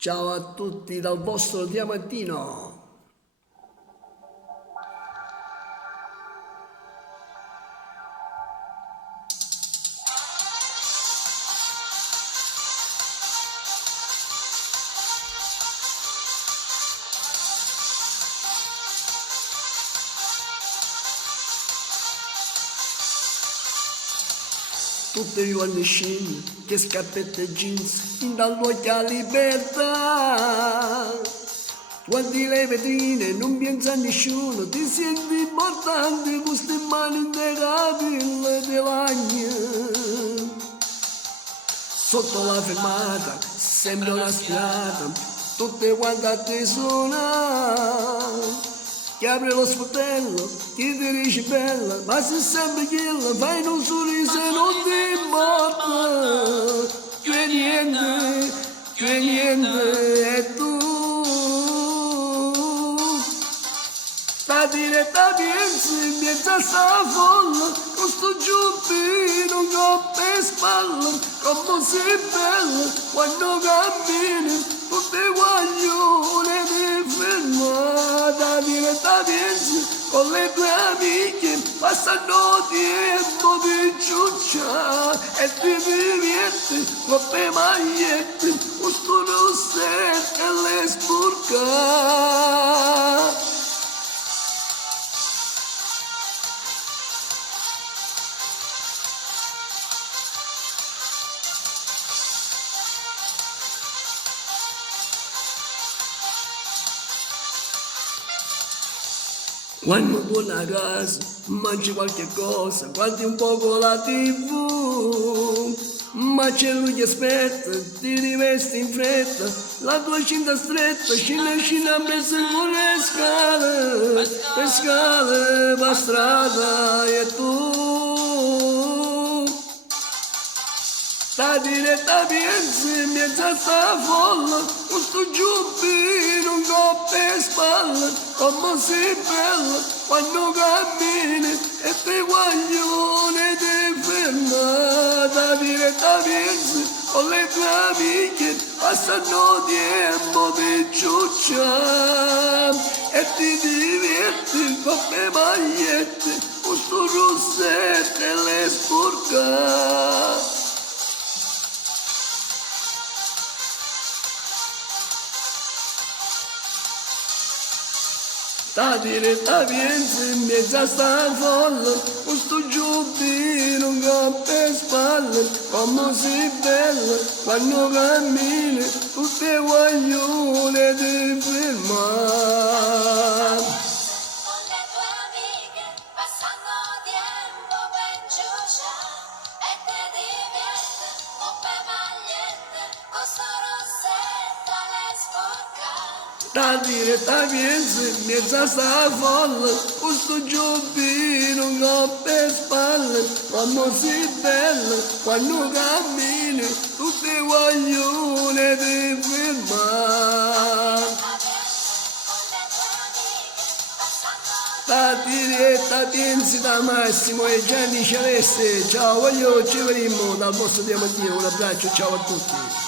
Ciao a tutti dal vostro Diamantino. Tutti gli uomini che scarpette e jeans in dall'occhio libertà. Guardi le vetrine, non pensa a nessuno, ti senti importante, queste mani interabili di lagna. Sotto la fermata sembra una strada, tutte quante a te suonano. Che apre lo sportello, che ti dice bella, ma se sempre chilla, fai un sorriso e non ti importa. Che niente, e tu. La diretta piensi in mezzo a sta folla, con sto giubbino coppe e spalle, come sei bella quando cammini, tutte guaglione ti fermare. La diretta piensi con le tue amiche, passano tempo di ciuccia e ti diverti, troppe magliette, questo rossetto e le spurca. Quando torni a casa, mangi qualche cosa, guardi un poco la TV, ma c'è lui che aspetta, ti rivesti in fretta, la tua cinta stretta, scina presa con le scale, per strada e tu. La diretta piensi in mezzo a sta folla, con sto giubbino, coppe e spalle, come sei bella quando cammini e te guaglione ti ferma. La diretta piensi con le tue amiche, passano tempo di ciuccia e ti diverti con le magliette, con sto rossetto e le sporca. La diretta piensi in mezzo a sta folla, con sto giubbino, coppe e spalle, come sei bella quando cammini, tutte guaglione ti fermare. Con le tue amiche, passando tempo per ciucciare e ti diverti, coppe magliette, con sto rossetto le sporcare. La diretta piensi in mezzo a sta folla, con sto giubbino, coppe e spalle, come sei bella quando cammini, tutte guaglione ti fermare. La diretta piensi da Massimo e Gianni Celeste. Ciao, voglio ci vedremo dal vostro Diamantino, un abbraccio, ciao a tutti.